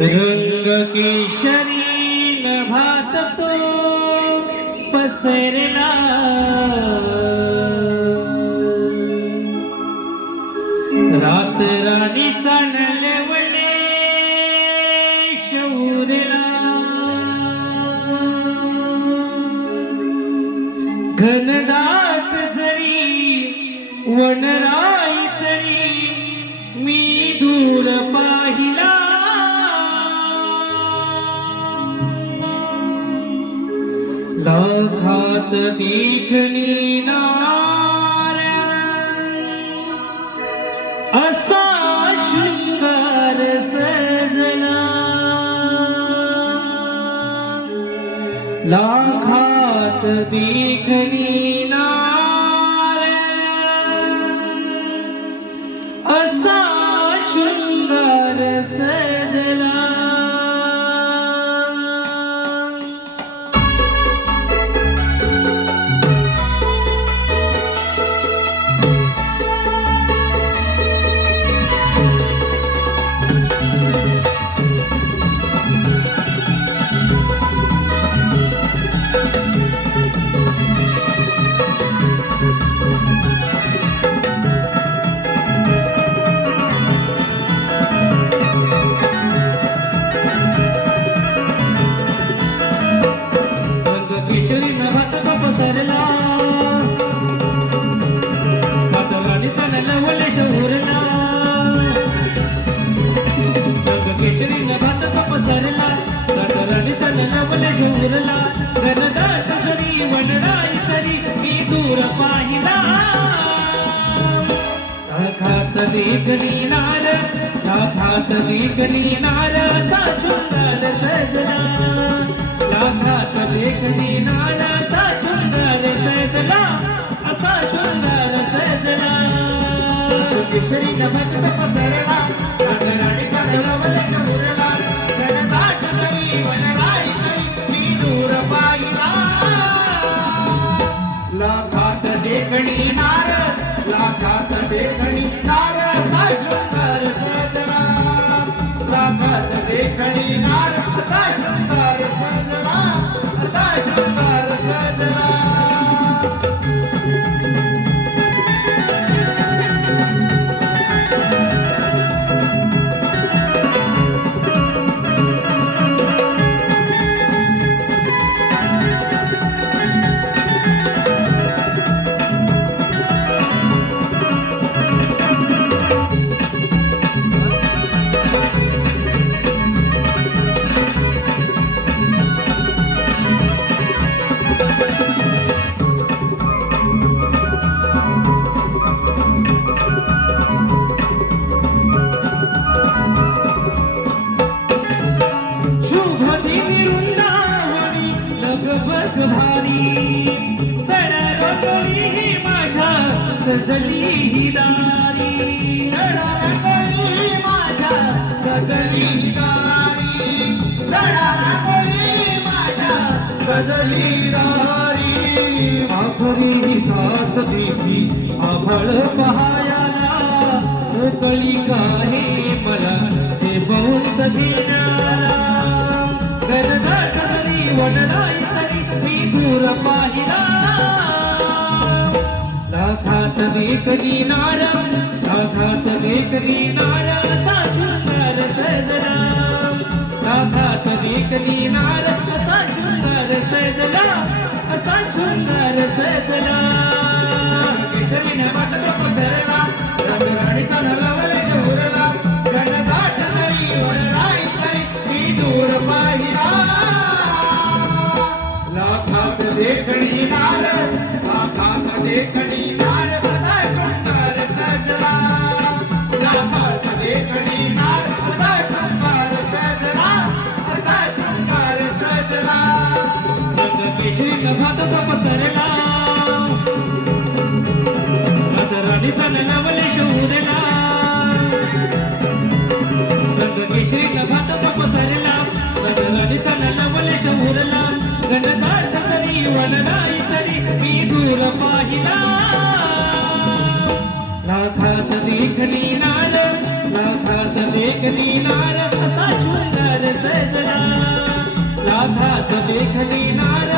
रंग केशरी नभात तो पसरला. रात राणी चालवले शौरला घनदाट जरी वनरा लाखात देखणी नाऱ्या असा शृंगार सजला लाखात देखणी नाऱ्या तो पसरला पातळाने चालला शहरला रंग केशरी नभात पसरला पातळाने चालला वले शहरला घनदाट जरी वनराई तरी मी दूर पाहिला. लाखात देखणी नार लाखात देखणी नार ता सुंदर सजना लाखात देखणी नार सुंदर सजना असा सुंदर सजना केशरी नभत पसरला राणी कळवल शौरला घनदाट वनराई मी दूर पाहिला. देखणी नार देखणी नार सजला. देखणी नार सजली ही दारी. माझ्या गजली दारी. माझ्या दारी. साथ आभळ पहायाला. मला ते बहुत दिला लाखात नारा राधात लाखात नारा साजू नर सजना लाखात देखणी नार असा सुंदर सजना असा सुंदर सजना पसरला मी दूर पाहिला देखणी नारा लाखात देखणी राणीचा शोधला. रंग केशरी पसरला राणीचा नवले शोधला. गणदाट तरी तरी मी दूर पाहिला. नार नार असा सुंदर सजला. लाखात देखली नार